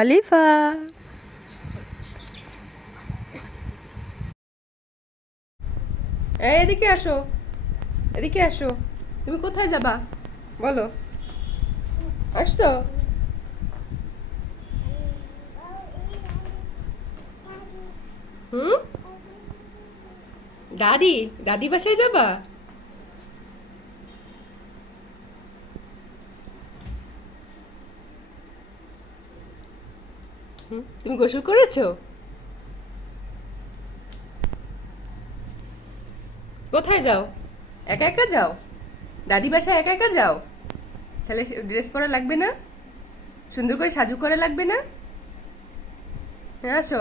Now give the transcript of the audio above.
আলিফা, এদিকে আসো, এদিকে আসো। তুমি কোথায় যাবা বলো? আসছো? হুম, দাদি দাদি বাসায় যাবা? তুমি গোসল করেছো? কোথায় যাও? একা একা যাও? দাদি বাসায় একা একা যাও? তাহলে ড্রেস পরা লাগবে না? সুন্দর করে সাজু করা লাগবে না? হ্যাঁ, আসো।